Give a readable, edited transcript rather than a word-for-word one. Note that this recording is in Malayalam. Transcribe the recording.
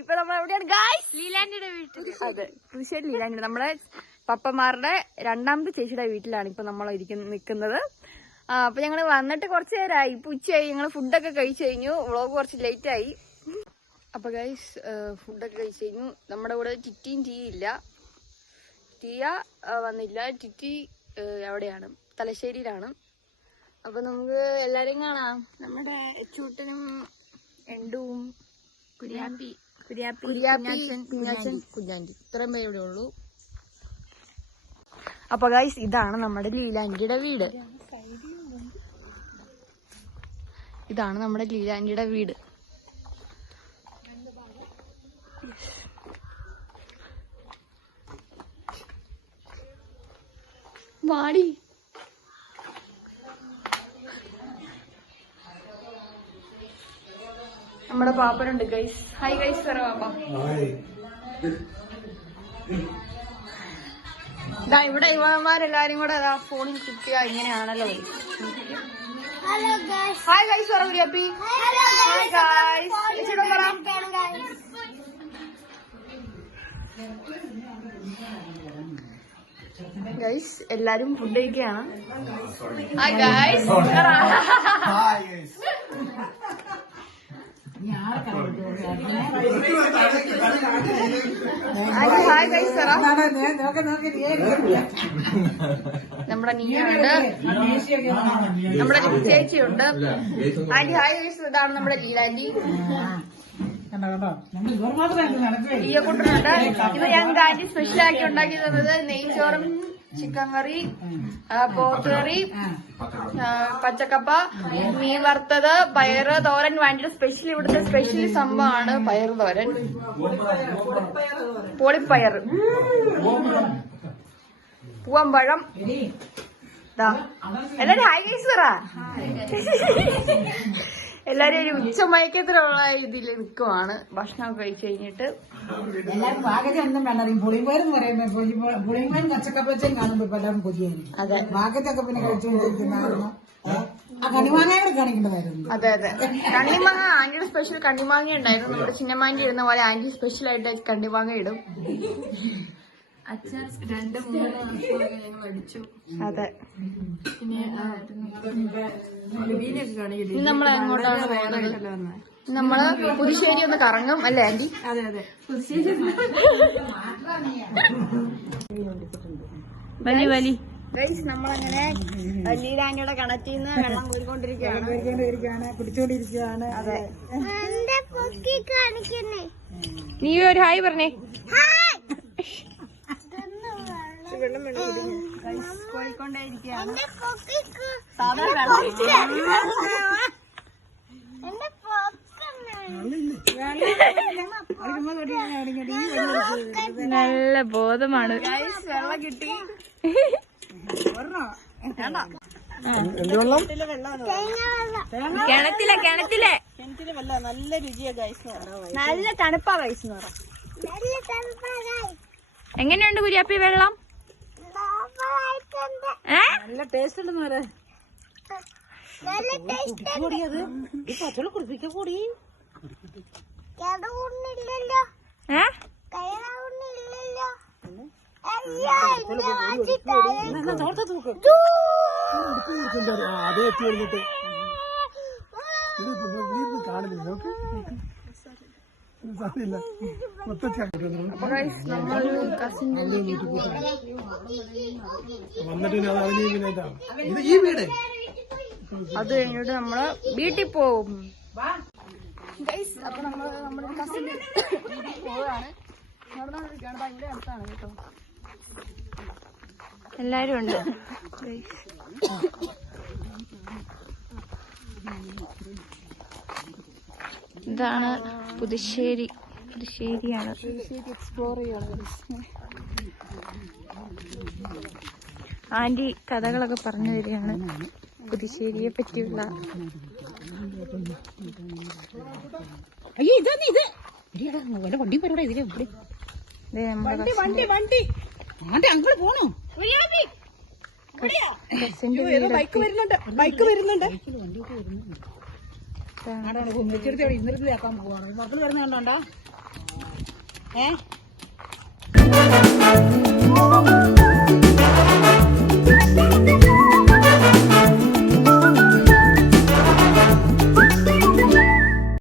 ഇപ്പൊ നമ്മൾ എവിടെയാണ് ഗായ്സ്? ലീലാൻഡിയുടെ വീട്ടിൽ. അതെ, പുതുശ്ശേരി ലീലാൻഡി. നമ്മളെ പപ്പമാരുടെ രണ്ടാമത്തെ ചേച്ചിയുടെ വീട്ടിലാണ് ഇപ്പൊ നമ്മൾ നിൽക്കുന്നത്. അപ്പൊ ഞങ്ങള് വന്നിട്ട് കുറച്ചു നേരമായി. ഇപ്പൊ ഉച്ചയായി. ഞങ്ങള് ഫുഡൊക്കെ കഴിച്ചു കഴിഞ്ഞു. വ്ളോഗ് കുറച്ച് ലേറ്റ് ആയി. അപ്പൊ ഗൈസ് ഫുഡൊക്കെ കഴിച്ചു കഴിഞ്ഞു. നമ്മുടെ കൂടെ ടിറ്റിയും ടീ ഇല്ല. ടീയ വന്നില്ല. ടിറ്റി എവിടെയാണ്? തലശ്ശേരിയിലാണ്. അപ്പൊ നമുക്ക് എല്ലാരെയും കാണാം. നമ്മുടെ ചൂട്ടനും എണ്ടുവും കുര്യാപ്പി കുഞ്ഞാൻറ്റി ഇത്രയും പേര് ഇവിടെ ഉള്ളൂ. അപ്പൊ ഗൈസ് ഇതാണ് നമ്മുടെ ലീലാൻറ്റിയുടെ വീട്. ഇതാണ് നമ്മുടെ ലീലാൻറ്റിയുടെ വീട്. വാടി. നമ്മുടെ പാപ്പനുണ്ട് ഗൈസ്. ഹായ് ഗൈസ് പറ പാപ്പ. ഇതാ ഇവിടെ ഇവന്മാരെല്ലാരും കൂടെ അതാ ഫോണിൽ കിട്ടുക. ഇങ്ങനെയാണല്ലോ. ഹായ് ഗൈസ് പറ കുര്യാപ്പി. ഹായ് ഗൈസ് പറ. ഗൈസ് എല്ലാരും ഫുഡ് കഴിക്കുകയാണ്. Hi guys. ഹായ് ഗൈസ് പറ. നമ്മുടെ നീയുണ്ട്, നമ്മുടെ ചേച്ചിയുണ്ട്. Aunty hi guys. ഇതാണ് നമ്മുടെ ലീലാൻറ്റി. ഈയക്കുട്ടനുണ്ട്. ഇത് ഞങ്ങൾക്ക് ആന്റി സ്പെഷ്യൽ ആക്കി ഉണ്ടാക്കി തന്നത് നെയ്ച്ചോറും ചിക്കൻ കറി, പോത്ത് കറി, പച്ചക്കപ്പ, മീൻ വറുത്തത്, പയറ് തോരൻ. ആന്റിയുടെ സ്പെഷ്യൽ, ഇവിടുത്തെ സ്പെഷ്യൽ സംഭവമാണ് പയറ് തോരൻ, പൊളിപ്പയറ്, പൂവമ്പഴം. എല്ലാരും ഹായ് ഗൈസ് പറ. എല്ലാരും ഒരു ഉച്ചമയക്കത്തിലുള്ള ഇതിൽ നിൽക്കുവാണ്. ഭക്ഷണമൊക്കെ കഴിച്ചു കഴിഞ്ഞിട്ട് എല്ലാരും പാകത ഒന്നും വേണ്ട. പുളിമ്പയറെന്ന് പറയുമ്പോ പുളിമ്പയറും കച്ചക്കപ്പച്ചും കാണുമ്പോ ഇപ്പൊ എല്ലാവരും കൊതിയായിരുന്നു. അതെ, പാകത്തൊക്കെ പിന്നെ കഴിച്ചുകൊണ്ടിരിക്കുന്നതായിരുന്നു. ആ കണിമാങ്ങ കാണിക്കേണ്ടതായിരുന്നു. അതെ അതെ. കണ്ണിമാങ്ങ ആന്റിയുടെ സ്പെഷ്യൽ കണ്ണിമാങ്ങ ഉണ്ടായിരുന്നു. നമ്മുടെ ചിന്നമാന്റി ഇടുന്ന പോലെ ആന്റി സ്പെഷ്യൽ ആയിട്ട് കണ്ണിമാങ്ങ ഇടും. അച്ഛൻ 2-3 മാസമൊക്കെ ഞങ്ങൾ അടിച്ചു. അതെ. പിന്നെ നമ്മൾ എങ്ങോട്ടാണ് പോകുന്നത്? നമ്മള് പുതുശ്ശേരി ഒന്ന് കറങ്ങും അല്ലേ ആന്റി? അതെ അതെ. പുതുശ്ശേരി വലി ഗൈസ്. നമ്മളങ്ങനെ ലീലാൻറ്റിയുടെ കിണറ്റിൽ നിന്ന് വെള്ളം കോരിക്കൊണ്ടിരിക്കുകയാണ്, പിടിച്ചോണ്ടിരിക്കുകയാണ്. അതെ. നീ ഒരു ഹായ് പറഞ്ഞേ. വെള്ളം കോരിക്കൊണ്ടേയിരിക്കുകയാണ്. നല്ല ബോധമാണ്. വെള്ളം കിട്ടി. കിണറ്റിലെ വെള്ളം നല്ല രുചിയാ ഗൈസ്. നല്ല തണുപ്പാ ഗൈസ് എന്ന് പറയാം. എങ്ങനെയുണ്ട് കുര്യാപ്പി വെള്ളം? നല്ല ടേസ്റ്റ് ഉണ്ടെന്ന് പറയാ. പച്ചവെള്ളം കുടിപ്പിക്ക കൂടി. അത് കഴിഞ്ഞിട്ട് നമ്മള് വീട്ടിൽ പോവും. അപ്പൊ നമ്മള് നമ്മുടെ കസിൻ പോവാണ്. നടന്നുകൊണ്ടിരിക്കുകയാണ്. ഭയങ്കര അടുത്താണ് കേട്ടോ. എല്ലാരും ഉണ്ട്. ഇതാണ് പുതുശ്ശേരി. പുതുശ്ശേരിയാണ്. പുതുശ്ശേരി എക്സ്പ്ലോർ ചെയ്യാണ്. ആന്റി കഥകളൊക്കെ പറഞ്ഞു തരികയാണ് പുതുശ്ശേരിയെ പറ്റിയുള്ള. അയ്യോ ഇതാണ് ഇത്. വണ്ടി പോരാ ഇതിലെ. വണ്ടി അങ്ങോട്ട് പോണോ? ബൈക്ക് വരുന്നുണ്ട്. ഇന്നലത്തെ ആക്കാൻ പോവാണ്. മക്കള് വരുന്ന കണ്ടോണ്ടാ. ഏ